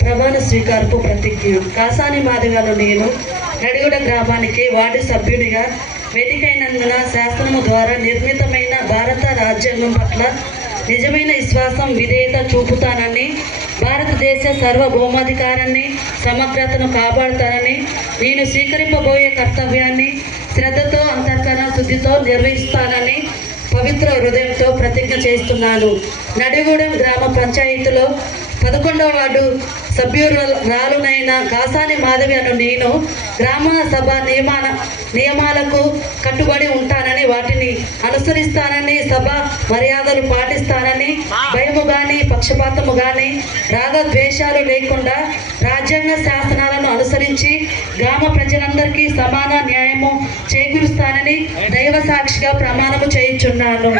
ప్రమాణ స్వీకారపు ప్రతిజ్ఞ. కాసాని మాదిగను నేను నడిగూడ గ్రామానికి వార్డు సభ్యుడిగా వేదికైనందున శాసనము ద్వారా నిర్మితమైన భారత రాజ్యాంగం పట్ల నిజమైన విశ్వాసం విధేయత చూపుతానని, భారతదేశ సార్వభౌమాధికారాన్ని సమగ్రతను కాపాడుతానని, నేను స్వీకరింపబోయే కర్తవ్యాన్ని శ్రద్ధతో అంతఃకరణ శుద్ధితో నిర్వహిస్తానని పవిత్ర హృదయంతో ప్రతిజ్ఞ చేస్తున్నాను. నడిగూడెం గ్రామ పంచాయతీలో 11వ వార్డు సభ్యురాలునైన కాసాని మాధవి అను నేను గ్రామ సభ నియమాలకు కట్టుబడి ఉంటానని, వాటిని అనుసరిస్తానని, సభ మర్యాదలు పాటిస్తానని, భయము కానీ పక్షపాతము కానీ రాగద్వేషాలు లేకుండా రాజ్యాంగ శాసనాలను అనుసరించి గ్రామ ప్రజలందరికీ సమాన న్యాయము చేకూరుస్తానని దైవ సాక్షిగా ప్రమాణము చేయుచున్నాను.